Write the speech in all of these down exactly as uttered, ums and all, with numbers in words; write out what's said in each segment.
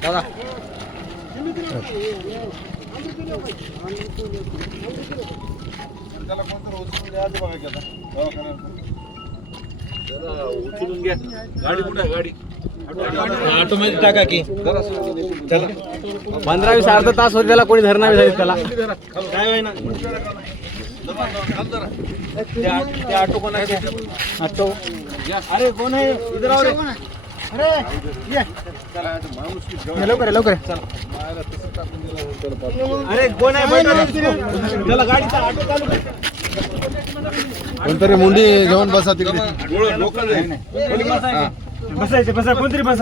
दादा त्याला कोणतं उचलून द्या बघा की आता जरा उचलून घ्या गाडी कुठे आहे गाडी ऑटोमॅटिक टाका की चला पंधरा वीस अर्धा तास होते त्याला कोणी धरणार झाली त्याला काय होय ना ते ऑटो कोण आहे ऑटो अरे कोण आहे इधर आओ रे अरे ये माणूस की लवकर लवकर अरे कोण आहे बैठा त्याला गाडीचा ऑटो चालू कर कोणतरी मुंडी घेऊन बसा तिकडे लोकल बसायचे बसा कोणतरी बसा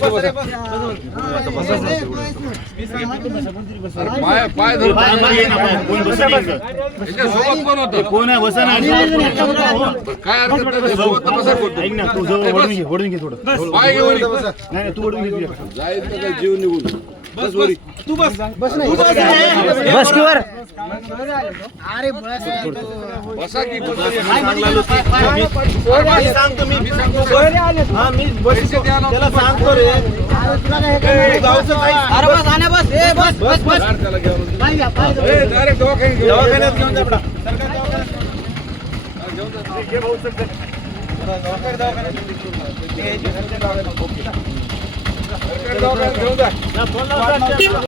पाय पाय धरून कोण आहे बसा ना काय हरकत नाही सोबत बसा कोण ऐक ना तू जवळ ओढून घे ओढून घे थोडं पाय घेऊन नाही नाही तू ओढून घे जाईल तर काय जीव निघून बस वरी तू बस बस नाही बस किवर बसा की सांगतो मी हा मी त्याला सांगतो रे बस बस बस त्याला घेऊन डायरेक्ट दवाखान्यात घेऊन दवाखान्यात घेऊन जा घेऊन जा सरकारी दवाखान्यात दवाखान्यात घेऊन जा